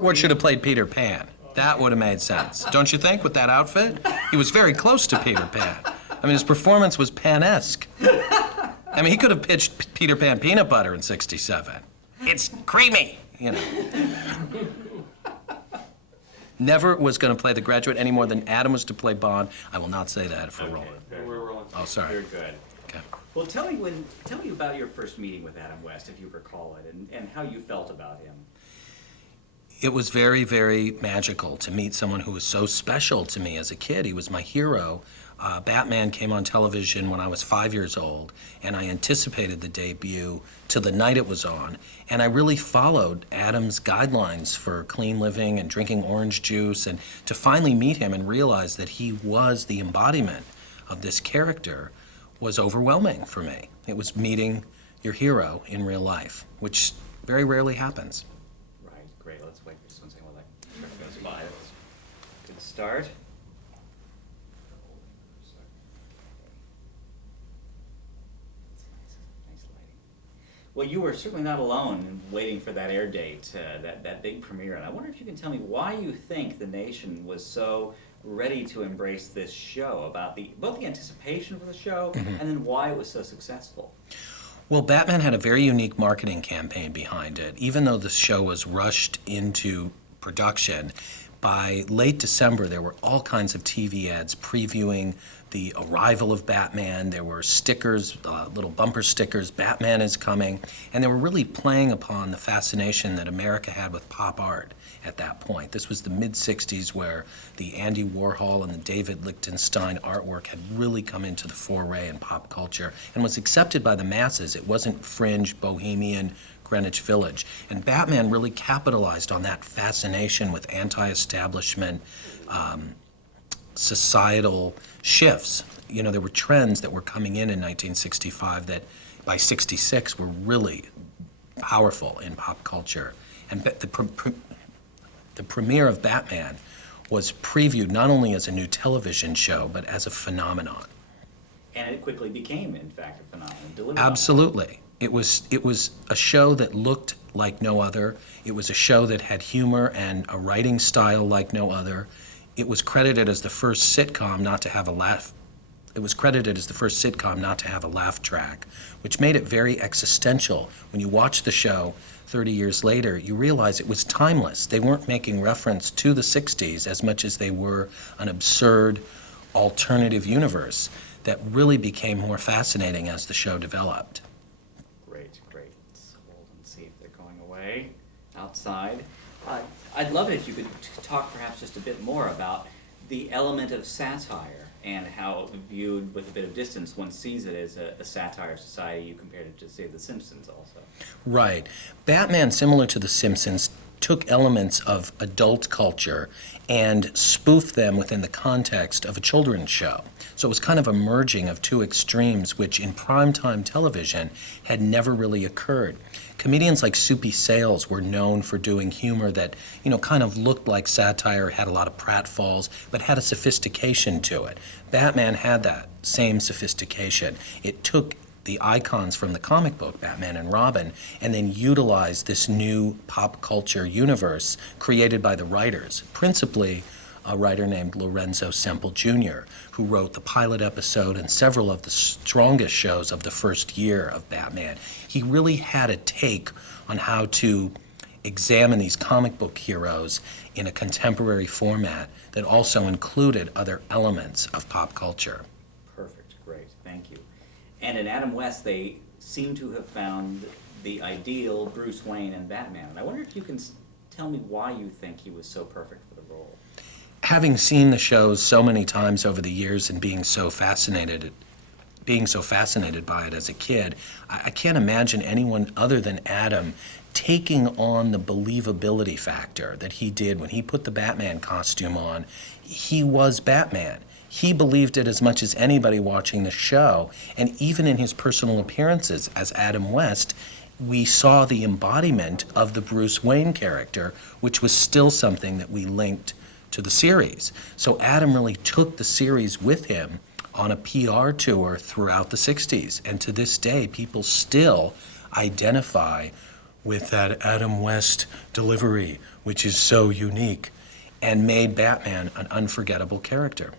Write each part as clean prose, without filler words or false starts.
Ward should have played Peter Pan. That would have made sense. Don't you think, with that outfit? He was very close to Peter Pan. I mean, his performance was Pan-esque. I mean, he could have pitched Peter Pan peanut butter in '67. It's creamy, you know. Never was going to play The Graduate any more than Adam was to play Bond. I will not say that for Roland. We're rolling. Oh, sorry. You're good. Okay. Well, tell me about your first meeting with Adam West, if you recall it, and how you felt about him. It was very, very magical to meet someone who was so special to me as a kid. He was my hero. Batman came on television when I was 5 years old, and I anticipated the debut till the night it was on, and I really followed Adam's guidelines for clean living and drinking orange juice, and to finally meet him and realize that he was the embodiment of this character was overwhelming for me. It was meeting your hero in real life, which very rarely happens. Right, great. Let's wait for just one second while that truck goes by. That's a good start. Nice lighting. Well, you were certainly not alone waiting for that air date, that big premiere. And I wonder if you can tell me why you think the nation was so ready to embrace this show, about both the anticipation for the show and then why it was so successful. Well, Batman had a very unique marketing campaign behind it. Even though the show was rushed into production, by late December there were all kinds of TV ads previewing the arrival of Batman. There were stickers, little bumper stickers, Batman is coming, and they were really playing upon the fascination that America had with pop art at that point. This was the mid-'60s, where the Andy Warhol and the David Lichtenstein artwork had really come into the foray in pop culture and was accepted by the masses. It wasn't fringe, bohemian, Greenwich Village. And Batman really capitalized on that fascination with anti-establishment societal shifts. You know, there were trends that were coming in 1965 that by '66 were really powerful in pop culture. And the premiere of Batman was previewed not only as a new television show, but as a phenomenon. And it quickly became, in fact, a phenomenon. Delivered Absolutely. It was a show that looked like no other. It was a show that had humor and a writing style like no other. It was credited as the first sitcom not to have a laugh. It was credited as the first sitcom not to have a laugh track, which made it very existential. When you watch the show 30 years later, you realize it was timeless. They weren't making reference to the '60s as much as they were an absurd alternative universe that really became more fascinating as the show developed. Great, great. Let's hold and see if they're going away outside. I'd love it if you could talk perhaps just a bit more about the element of satire and how, viewed with a bit of distance, one sees it as a satire society. You compared it to, say, The Simpsons also. Right. Batman, similar to The Simpsons, took elements of adult culture and spoofed them within the context of a children's show. So it was kind of a merging of two extremes, which in primetime television had never really occurred. Comedians like Soupy Sales were known for doing humor that, you know, kind of looked like satire, had a lot of pratfalls, but had a sophistication to it. Batman had that same sophistication. It took the icons from the comic book, Batman and Robin, and then utilized this new pop culture universe created by the writers, principally a writer named Lorenzo Semple Jr., who wrote the pilot episode and several of the strongest shows of the first year of Batman. He really had a take on how to examine these comic book heroes in a contemporary format that also included other elements of pop culture. Perfect, great, thank you. And in Adam West, they seem to have found the ideal Bruce Wayne and Batman. And I wonder if you can tell me why you think he was so perfect for the role. Having seen the shows so many times over the years and being so fascinated by it as a kid, I can't imagine anyone other than Adam taking on the believability factor that he did when he put the Batman costume on. He was Batman. He believed it as much as anybody watching the show, and even in his personal appearances as Adam West, we saw the embodiment of the Bruce Wayne character, which was still something that we linked to the series. So Adam really took the series with him on a PR tour throughout the '60s, and to this day, people still identify with that Adam West delivery, which is so unique, and made Batman an unforgettable character.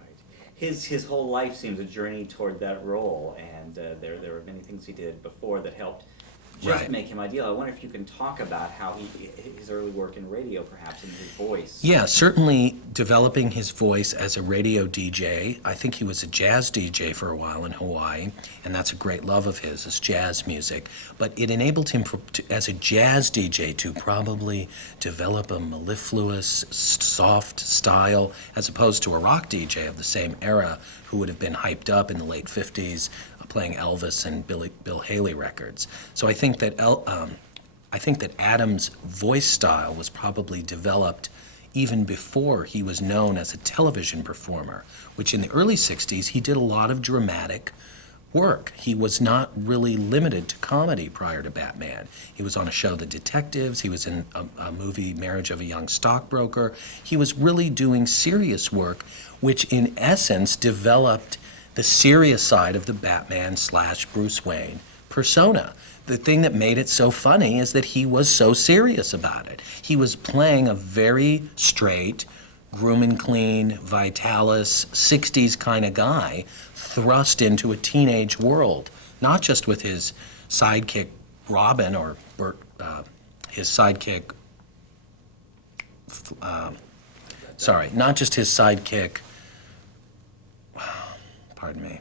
Right. His whole life seems a journey toward that role, and there were many things he did before that helped just Right. make him ideal. I wonder if you can talk about how his early work in radio, perhaps, and his voice. Yeah, certainly developing his voice as a radio DJ. I think he was a jazz DJ for a while in Hawaii, and that's a great love of his, is jazz music. But it enabled him, as a jazz DJ, to probably develop a mellifluous, soft style, as opposed to a rock DJ of the same era who would have been hyped up in the late 50s, playing Elvis and Bill Haley records. So I think that Adam's voice style was probably developed even before he was known as a television performer, which in the early 60s he did a lot of dramatic work. He was not really limited to comedy prior to Batman. He was on a show, The Detectives. He was in a movie, Marriage of a Young Stockbroker. He was really doing serious work, which in essence developed the serious side of the Batman/Bruce Wayne persona. The thing that made it so funny is that he was so serious about it. He was playing a very straight, groom and clean, Vitalis, 60s kind of guy thrust into a teenage world, not just with his sidekick Robin or his sidekick, not just his sidekick, pardon me,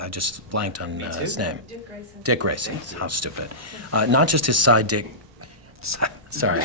I just blanked on his name. Dick Grayson. Dick Grayson, how stupid. Not just his sidekick, sorry.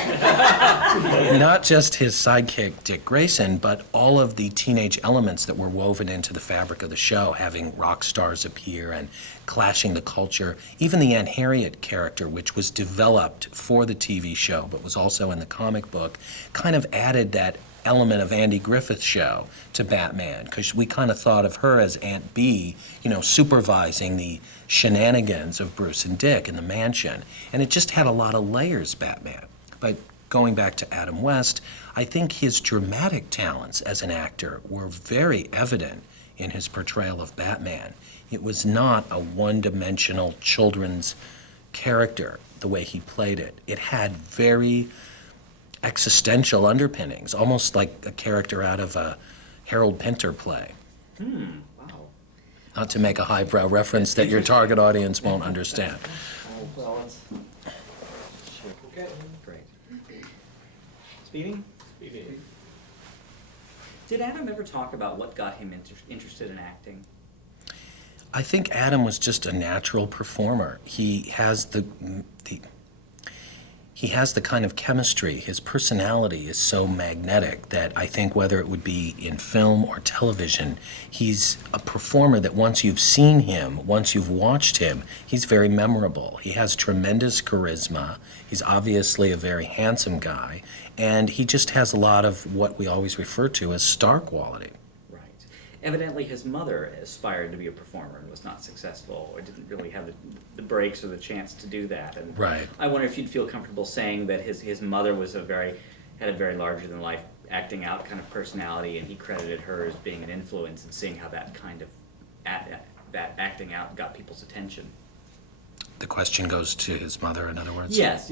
Not just his sidekick, Dick Grayson, but all of the teenage elements that were woven into the fabric of the show, having rock stars appear and clashing the culture. Even the Aunt Harriet character, which was developed for the TV show, but was also in the comic book, kind of added that element of Andy Griffith's show to Batman, because we kind of thought of her as Aunt B, supervising the shenanigans of Bruce and Dick in the mansion. And it just had a lot of layers, Batman. But going back to Adam West, I think his dramatic talents as an actor were very evident in his portrayal of Batman. It was not a one-dimensional children's character, the way he played it. It had very existential underpinnings, almost like a character out of a Harold Pinter play. Wow. Not to make a highbrow reference that your target audience won't understand. Oh, well, let's... Good. Great. Speeding? Did Adam ever talk about what got him interested in acting? I think Adam was just a natural performer. He has the kind of chemistry. His personality is so magnetic that I think whether it would be in film or television, he's a performer that once you've seen him, once you've watched him, he's very memorable. He has tremendous charisma. He's obviously a very handsome guy, and he just has a lot of what we always refer to as star quality. Right. Evidently, his mother aspired to be a performer and was not successful, or didn't really have the breaks or the chance to do that. And Right. I wonder if you'd feel comfortable saying that his mother was had a very larger than life acting out kind of personality, and he credited her as being an influence and seeing how that kind of that acting out got people's attention. The question goes to his mother, in other words? Yes.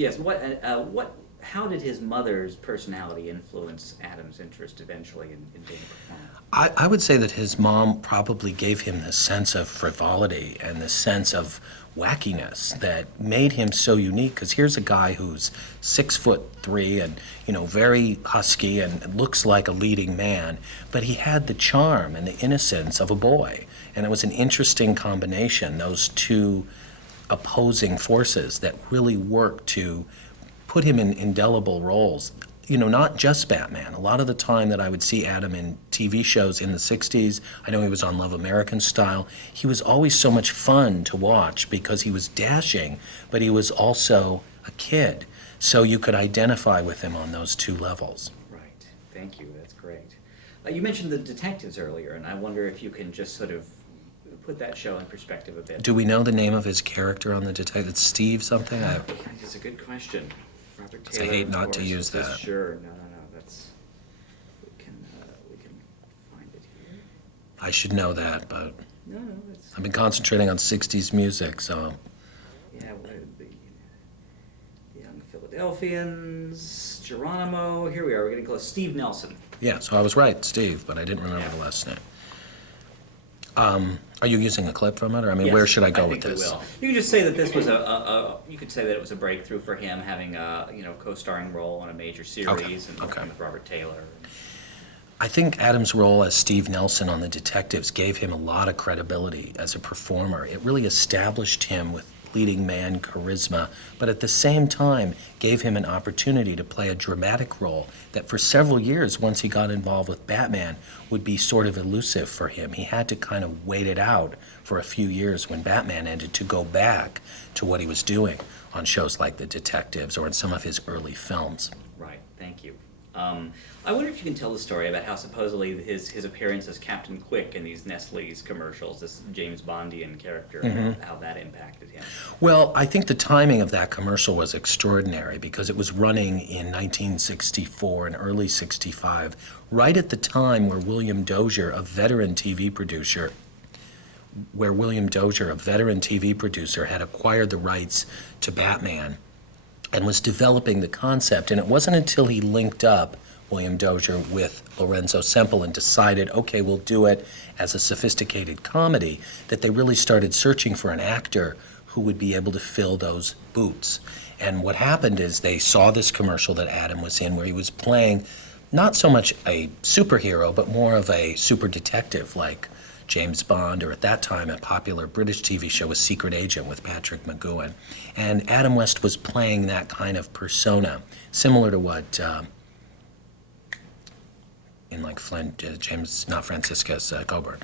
How did his mother's personality influence Adam's interest eventually in being a performer? I would say that his mom probably gave him the sense of frivolity and the sense of wackiness that made him so unique, because here's a guy who's 6'3" and very husky and looks like a leading man, but he had the charm and the innocence of a boy, and it was an interesting combination, those two opposing forces that really worked to put him in indelible roles. Not just Batman. A lot of the time that I would see Adam in TV shows in the 60s, I know he was on Love American Style, he was always so much fun to watch because he was dashing, but he was also a kid. So you could identify with him on those two levels. Right. Thank you. That's great. You mentioned The Detectives earlier, and I wonder if you can just sort of put that show in perspective a bit. Do we know the name of his character on The Detective? It's Steve something? It's a good question. Robert I Taylor, hate of not to course, use is- that. Sure. No. That's we can find it here. I should know that, but No. That's I've been concentrating on 60s music, so yeah. Philadelphians, Geronimo. Here we are. We're getting close. Steve Nelson. Yeah, so I was right, Steve, but I didn't remember Yeah. the last name. Are you using a clip from it, or Yes, where should I go think with this? we will. You can just say that this was you could say that it was a breakthrough for him, having a co-starring role on a major series and okay. working with Robert Taylor. I think Adam's role as Steve Nelson on The Detectives gave him a lot of credibility as a performer. It really established him with leading man charisma, but at the same time gave him an opportunity to play a dramatic role that for several years, once he got involved with Batman, would be sort of elusive for him. He had to kind of wait it out for a few years when Batman ended to go back to what he was doing on shows like The Detectives or in some of his early films. Right. Thank you. I wonder if you can tell the story about how supposedly his appearance as Captain Quick in these Nestle's commercials, this James Bondian character, how that impacted him. Well, I think the timing of that commercial was extraordinary because it was running in 1964 and early 65, right at the time where William Dozier, a veteran TV producer, had acquired the rights to Batman and was developing the concept. And it wasn't until he linked up William Dozier with Lorenzo Semple and decided, okay, we'll do it as a sophisticated comedy, that they really started searching for an actor who would be able to fill those boots. And what happened is they saw this commercial that Adam was in where he was playing not so much a superhero, but more of a super detective like James Bond, or at that time a popular British TV show was Secret Agent with Patrick McGoohan. And Adam West was playing that kind of persona, similar to what in like Flint, Coburn.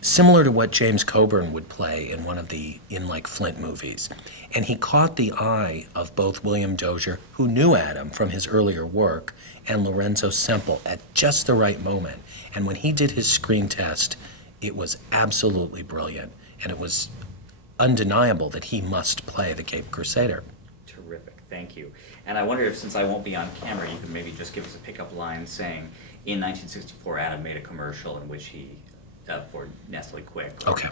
Similar to what James Coburn would play in one of the In Like Flint movies. And he caught the eye of both William Dozier, who knew Adam from his earlier work, and Lorenzo Semple at just the right moment. And when he did his screen test, it was absolutely brilliant. And it was undeniable that he must play the Cape Crusader. Terrific. Thank you. And I wonder if, since I won't be on camera, you could maybe just give us a pickup line saying, in 1964, Adam made a commercial in which he, for Nestle Quick. Okay.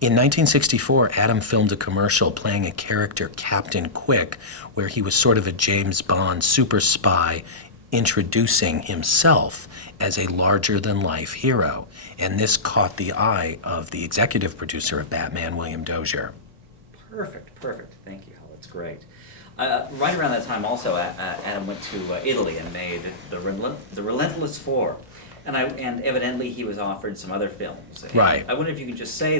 In 1964, Adam filmed a commercial playing a character, Captain Quick, where he was sort of a James Bond super spy introducing himself as a larger-than-life hero. And this caught the eye of the executive producer of Batman, William Dozier. Perfect. Thank you, Hal. That's great. Right around that time also, Adam went to Italy and made The Relentless Four. And evidently he was offered some other films. And Right. I wonder if you could just say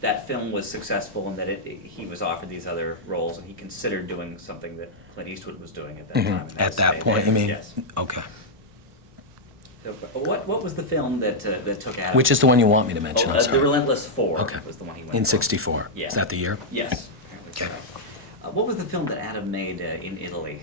that film was successful and that he was offered these other roles and he considered doing something that Clint Eastwood was doing at that time. and At that's that Stay point, There. you mean? Yes. Okay. So, what was the film that took Adam? Which is the one you want me to mention? I'm The sorry. Relentless Four Okay. was the one he went In for. '64. Yeah. Is that the year? Yes. Okay. What was the film that Adam made in Italy?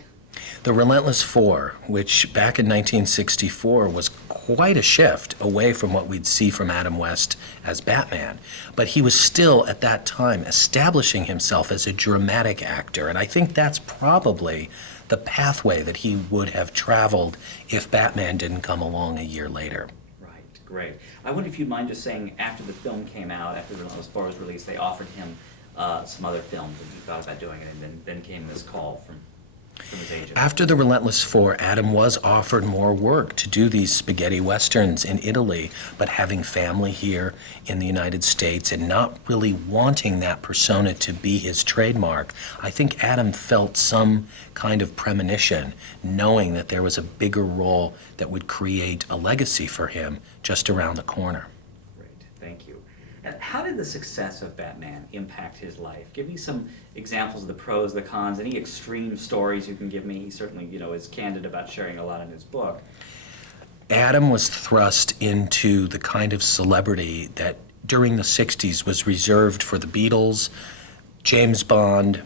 The Relentless Four, which back in 1964 was quite a shift away from what we'd see from Adam West as Batman. But he was still, at that time, establishing himself as a dramatic actor. And I think that's probably the pathway that he would have traveled if Batman didn't come along a year later. Right, great. I wonder if you'd mind just saying, after the film came out, after The Relentless Four was released, they offered him some other films, and he thought about doing it, and then came this call from his agent. After The Relentless Four, Adam was offered more work to do these spaghetti westerns in Italy, but having family here in the United States and not really wanting that persona to be his trademark, I think Adam felt some kind of premonition, knowing that there was a bigger role that would create a legacy for him just around the corner. Great, thank you. And how did the success of Batman impact his life? Give me some examples of the pros, the cons, any extreme stories you can give me. He certainly, is candid about sharing a lot in his book. Adam was thrust into the kind of celebrity that during the 60s was reserved for the Beatles, James Bond,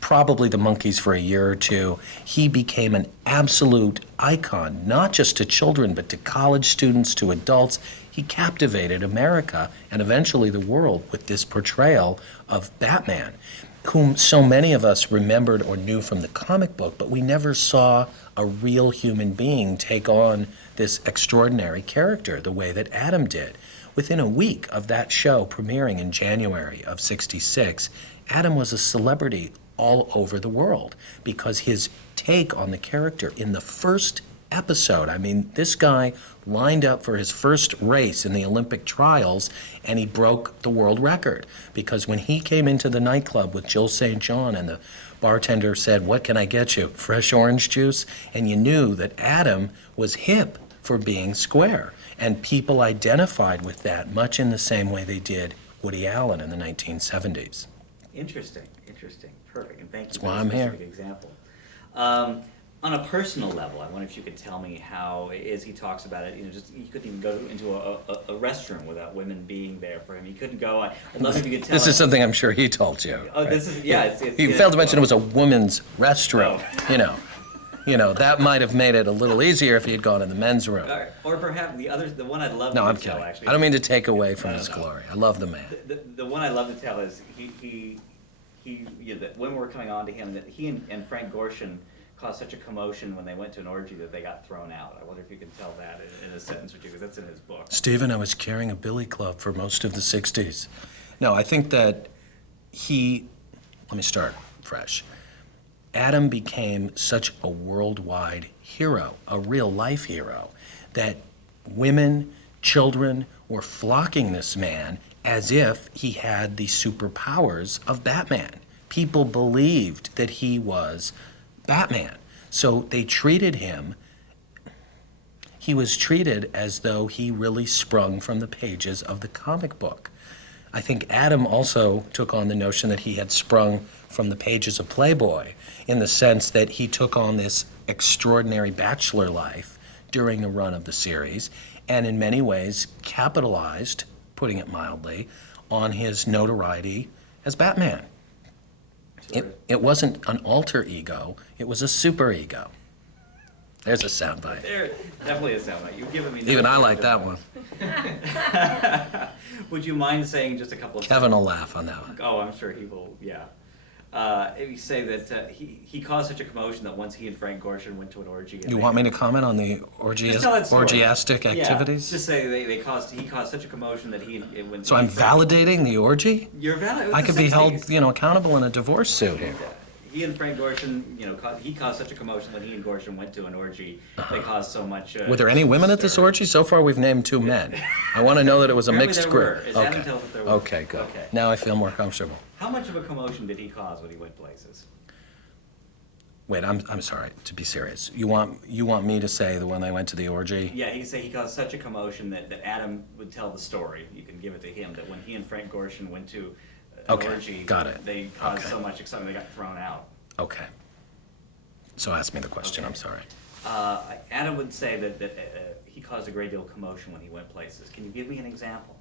probably the Monkees for a year or two. He became an absolute icon, not just to children, but to college students, to adults. He captivated America and eventually the world with this portrayal of Batman, whom so many of us remembered or knew from the comic book, but we never saw a real human being take on this extraordinary character the way that Adam did. Within a week of that show premiering in January of '66, Adam was a celebrity all over the world because his take on the character in the first episode, I mean, this guy lined up for his first race in the Olympic trials and he broke the world record because when he came into the nightclub with Jill St. John and the bartender said, "What can I get you? Fresh orange juice?" And you knew that Adam was hip for being square. And people identified with that much in the same way they did Woody Allen in the 1970s. Interesting, interesting, perfect, and thank you That's for why the I'm here. specific example. On a personal level, I wonder if you could tell me how, as he talks about it, just he couldn't even go into a restroom without women being there for him. He couldn't go. I'd love if you could tell. This is something I'm sure he told you. Oh, this is yeah. It's He in failed to his mention it book. was a woman's restroom. Oh. That might have made it a little easier if he had gone in the men's room. Or perhaps the one I'd love No, to I'm tell, kidding. actually. I don't mean to take away from No, his no. glory. I love the man. The one I'd love to tell is that when we're coming on to him, that he and Frank Gorshin caused such a commotion when they went to an orgy that they got thrown out. I wonder if you can tell that in a sentence or two, because that's in his book. Stephen, I was carrying a billy club for most of the 60s. No, I think that let me start fresh. Adam became such a worldwide hero, a real life hero, that women, children were flocking this man as if he had the superpowers of Batman. People believed that he was Batman. So they treated him, he was treated as though he really sprung from the pages of the comic book. I think Adam also took on the notion that he had sprung from the pages of Playboy in the sense that he took on this extraordinary bachelor life during the run of the series and in many ways capitalized, putting it mildly, on his notoriety as Batman. It wasn't an alter ego, it was a super ego. There's a soundbite. There definitely is sound like you've given me. Even I like that one. Would you mind saying just a couple of? Kevin will laugh on that one. Oh, I'm sure he will. Yeah. If you say that he caused such a commotion that once he and Frank Gorshin went to an orgy. And You want me to comment on the Just tell that story. orgiastic activities? Yeah, just say he caused such a commotion that he and when. So I'm validating the orgy? You're valid. I could be held, accountable in a divorce suit here. He and Frank Gorshin, he caused such a commotion when he and Gorshin went to an orgy. They caused so much. Were there any women at this stir. orgy? So far, we've named 2 men. I want to know that it was a Apparently mixed there group. were. As Adam tells us there were. Okay, good. Okay. Now I feel more comfortable. How much of a commotion did he cause when he went places? Wait, I'm sorry. To be serious, you want me to say that when they went to the orgy? Yeah, he caused such a commotion that Adam would tell the story. You can give it to him that when he and Frank Gorshin went to an Okay, orgy, got it. they caused Okay. so much excitement they got thrown out. Okay. So ask me the question. Okay. I'm sorry. Adam would say that he caused a great deal of commotion when he went places. Can you give me an example?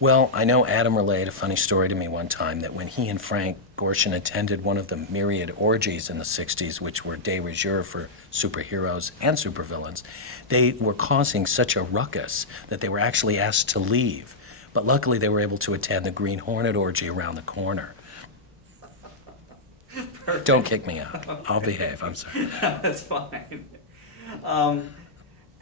Well, I know Adam relayed a funny story to me one time that when he and Frank Gorshin attended one of the myriad orgies in the 60s, which were de rigueur for superheroes and supervillains, they were causing such a ruckus that they were actually asked to leave. But luckily, they were able to attend the Green Hornet orgy around the corner. Don't kick me out. I'll behave. I'm sorry. That's fine.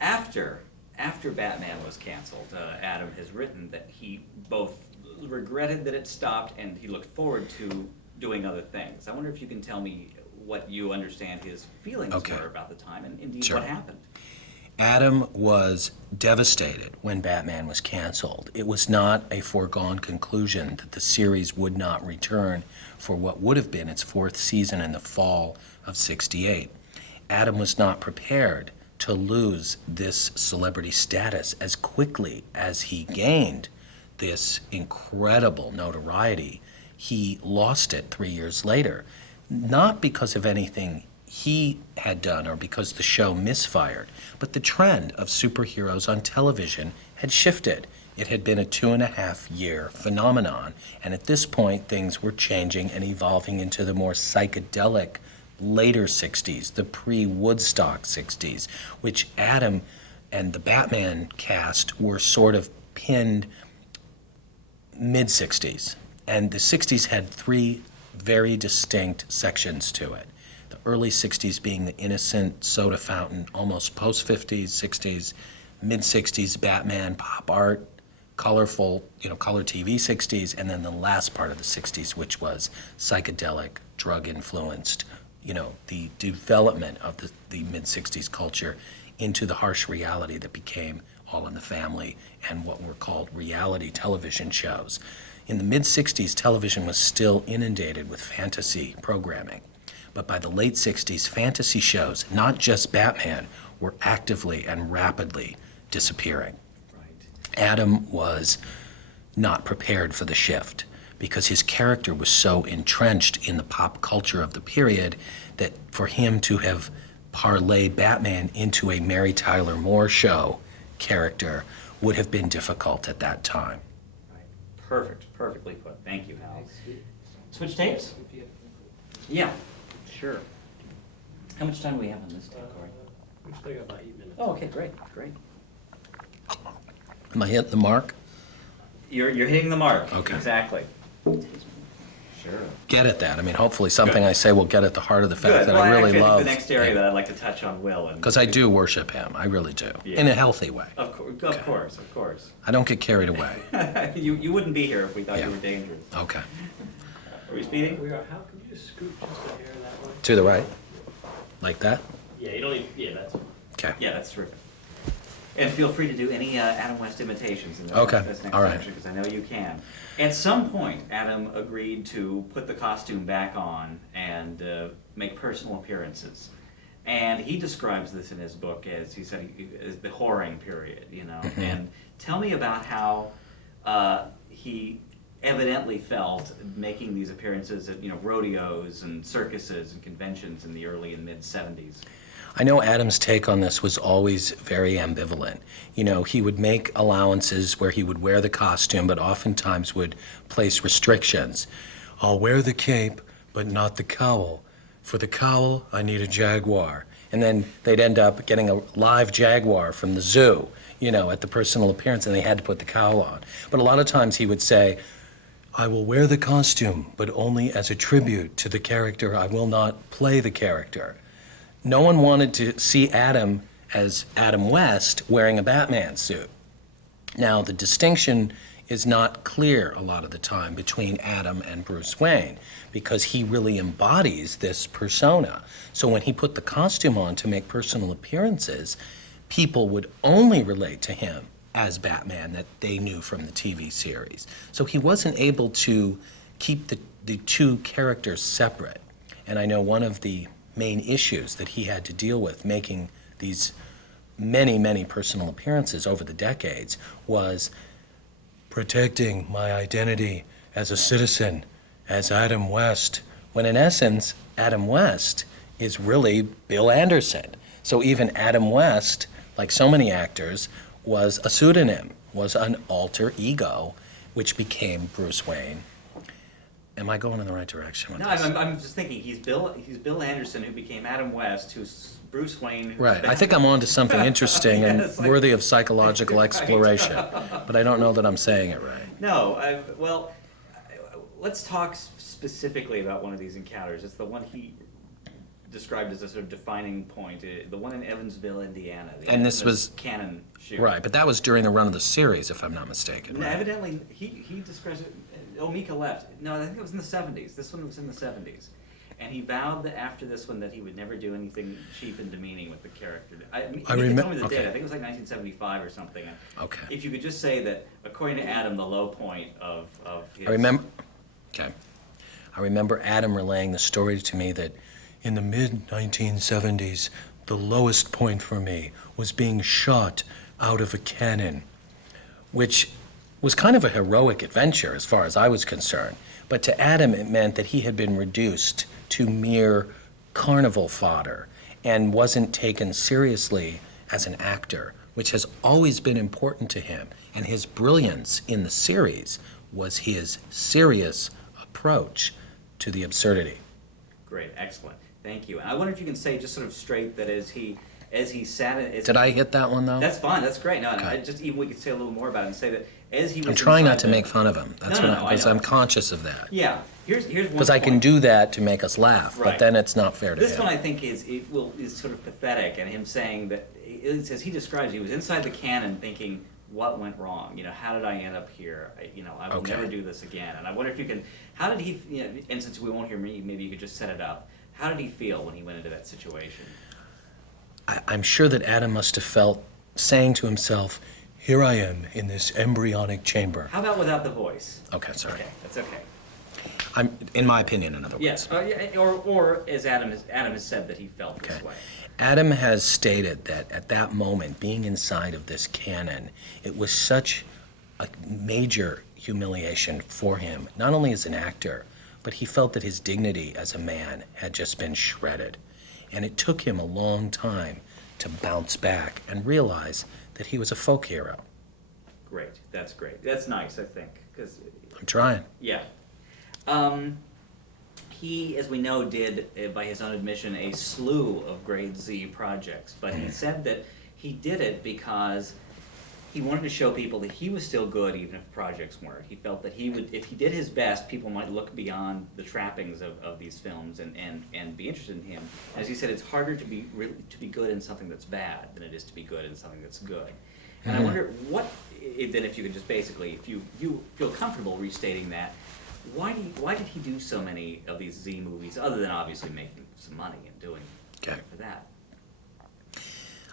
After Batman was canceled, Adam has written that he both regretted that it stopped and he looked forward to doing other things. I wonder if you can tell me what you understand his feelings Okay. were about the time and indeed Sure. what happened. Adam was devastated when Batman was canceled. It was not a foregone conclusion that the series would not return for what would have been its 4th season in the fall of '68. Adam was not prepared to lose this celebrity status as quickly as he gained this incredible notoriety. He lost it 3 years later, not because of anything he had done or because the show misfired, but the trend of superheroes on television had shifted. It had been a 2.5-year phenomenon, and at this point things were changing and evolving into the more psychedelic later 60s, the pre-Woodstock 60s, which Adam and the Batman cast were sort of pinned mid-60s. And the 60s had 3 very distinct sections to it. The early 60s being the innocent soda fountain, almost post-50s, 60s, mid-60s Batman pop art, colorful, color TV 60s, and then the last part of the 60s, which was psychedelic, drug-influenced, the development of the mid-60s culture into the harsh reality that became All in the Family and what were called reality television shows. In the mid-60s, television was still inundated with fantasy programming. But by the late 60s, fantasy shows, not just Batman, were actively and rapidly disappearing. Right. Adam was not prepared for the shift because his character was so entrenched in the pop culture of the period that for him to have parlayed Batman into a Mary Tyler Moore show character would have been difficult at that time. Right. Perfectly put. Thank you, Hal. Switch tapes? Yeah, sure. How much time do we have on this tape, Corey? We've still got about 8 minutes. Oh, okay, great. Am I hitting the mark? You're hitting the mark. Okay. Exactly. Sure. Get at that. I mean, hopefully something I say will get at the heart of the fact Good. that Well, I really actually, love. the next area that I'd like to touch on, Will. Because I do worship him. I really do. Yeah. In a healthy way. Of course. I don't get carried away. You wouldn't be here if we thought Yeah. you were dangerous. Okay. Are we speeding? We are, how can you just scoot just a hair that way? To the right? Like that? Yeah, you don't even, yeah, that's. Okay. Yeah, that's terrific. And feel free to do any Adam West imitations in Okay, this next all right. section, because I know you can. At some point, Adam agreed to put the costume back on and make personal appearances. And he describes this in his book as, he said, as the whoring period, Mm-hmm. And tell me about how he evidently felt making these appearances at, rodeos and circuses and conventions in the early and mid-'70s. I know Adam's take on this was always very ambivalent. He would make allowances where he would wear the costume, but oftentimes would place restrictions. I'll wear the cape, but not the cowl. For the cowl, I need a jaguar. And then they'd end up getting a live jaguar from the zoo, at the personal appearance, and they had to put the cowl on. But a lot of times he would say, I will wear the costume, but only as a tribute to the character. I will not play the character. No one wanted to see Adam as Adam West wearing a Batman suit. Now, the distinction is not clear a lot of the time between Adam and Bruce Wayne because he really embodies this persona. So when he put the costume on to make personal appearances, people would only relate to him as Batman that they knew from the TV series. So he wasn't able to keep the two characters separate. And I know one of the main issues that he had to deal with making these many personal appearances over the decades was protecting my identity as a citizen, as Adam West, when in essence, Adam West is really Bill Anderson. So even Adam West, like so many actors, was a pseudonym, was an alter ego, which became Bruce Wayne. Am I going in the right direction with No, this? I'm just thinking he's Bill Anderson who became Adam West, who's Bruce Wayne. Who's Right. I Batman. think I'm on to something interesting Yeah, and it's like- worthy of psychological Right. exploration, but I don't know that I'm saying it right. No, let's talk specifically about one of these encounters. It's the one he described as a sort of defining point, the one in Evansville, Indiana. The And this infamous was- cannon shoot. Right, but that was during the run of the series, if I'm not mistaken. No, Right? evidently, he describes it. Omika left. No, I think it was in the 70s. This one was in the 70s. And he vowed that after this one that he would never do anything cheap and demeaning with the character. He could tell me the date. okay. I think it was like 1975 or something. Okay. If you could just say that, according to Adam, the low point of his... I remember Adam relaying the story to me that in the mid-1970s, the lowest point for me was being shot out of a cannon, which was kind of a heroic adventure as far as I was concerned. But to Adam, it meant that he had been reduced to mere carnival fodder and wasn't taken seriously as an actor, which has always been important to him. And his brilliance in the series was his serious approach to the absurdity. Great, excellent. Thank you. And I wonder if you can say just sort of straight that as he sat... Did I hit that one, though? That's fine, that's great. No, Okay. just even we could say a little more about it and say that as he was I'm trying not inside to the- make fun of him. That's No, what no, I because know. I'm conscious of that. Yeah, here's one Because I can point. do that to make us laugh, but Right. then it's not fair to This him. one I think is sort of pathetic, and him saying that as he describes, he was inside the cannon thinking, what went wrong? You know, how did I end up here? I will Okay. never do this again. And I wonder if you can, how did he, and since we won't hear me, maybe you could just set it up. How did he feel when he went into that situation? I'm sure that Adam must have felt saying to himself, here I am in this embryonic chamber. How about without the voice? Okay, sorry. Okay, that's okay. In my opinion, in other words. Yes, or as Adam has said that he felt this Okay. way. Adam has stated that at that moment, being inside of this canon, it was such a major humiliation for him, not only as an actor, but he felt that his dignity as a man had just been shredded. And it took him a long time to bounce back and realize that he was a folk hero. Great, that's great. That's nice, I think, because I'm trying. yeah. He, as we know, did, by his own admission, a slew of grade Z projects, but he said that he did it because he wanted to show people that he was still good even if projects weren't. He felt that he would, if he did his best, people might look beyond the trappings of these films and be interested in him. As he said, it's harder to be good in something that's bad than it is to be good in something that's good. And I wonder then if you could just basically, if you feel comfortable restating that, why did he do so many of these Z movies, other than obviously making some money and doing Okay. for that?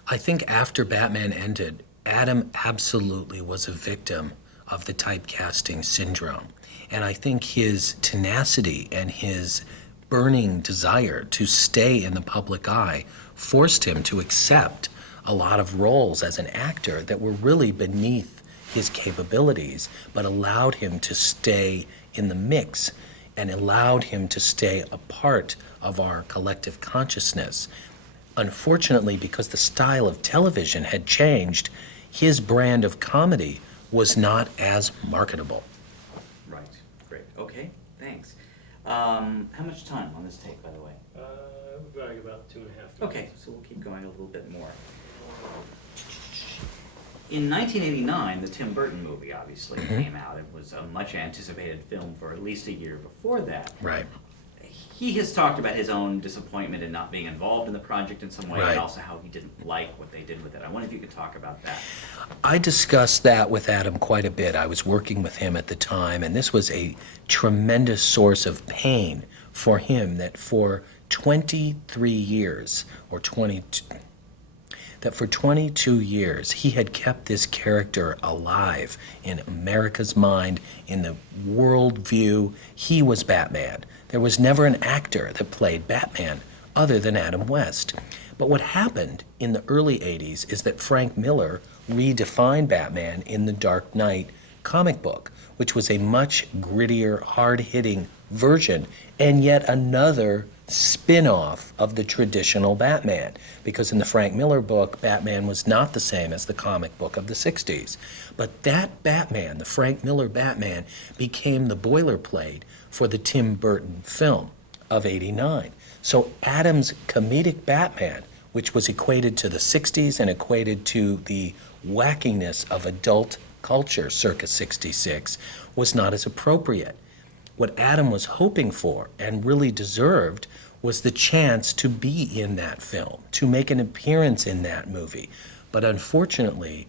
I think after Batman ended, Adam absolutely was a victim of the typecasting syndrome. And I think his tenacity and his burning desire to stay in the public eye forced him to accept a lot of roles as an actor that were really beneath his capabilities, but allowed him to stay in the mix and allowed him to stay a part of our collective consciousness. Unfortunately, because the style of television had changed, his brand of comedy was not as marketable. Right, great, okay, thanks. How much time on this take, by the way? We're going about 2.5 minutes. Okay, so we'll keep going a little bit more. In 1989, the Tim Burton movie obviously came out. It was a much anticipated film for at least a year before that. Right. He has talked about his own disappointment in not being involved in the project in some way, Right. and also how he didn't like what they did with it. I wonder if you could talk about that. I discussed that with Adam quite a bit. I was working with him at the time, and this was a tremendous source of pain for him that for 23 years, or 22, that for 22 years he had kept this character alive in America's mind, in the world view. He was Batman. There was never an actor that played Batman other than Adam West. But what happened in the early 80s is that Frank Miller redefined Batman in the Dark Knight comic book, which was a much grittier, hard-hitting version, and yet another spin-off of the traditional Batman, because in the Frank Miller book, Batman was not the same as the comic book of the 60s. But that Batman, the Frank Miller Batman, became the boilerplate for the Tim Burton film of '89. So Adam's comedic Batman, which was equated to the 60s and equated to the wackiness of adult culture circa '66, was not as appropriate. What Adam was hoping for and really deserved was the chance to be in that film, to make an appearance in that movie. But unfortunately,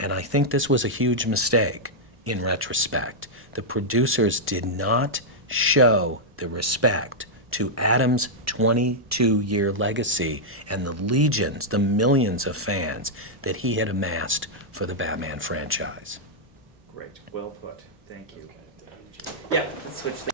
and I think this was a huge mistake in retrospect, the producers did not show the respect to Adam's 22-year legacy and the legions, the millions of fans that he had amassed for the Batman franchise. Great, well put, thank you. Okay, Yeah, let's switch things.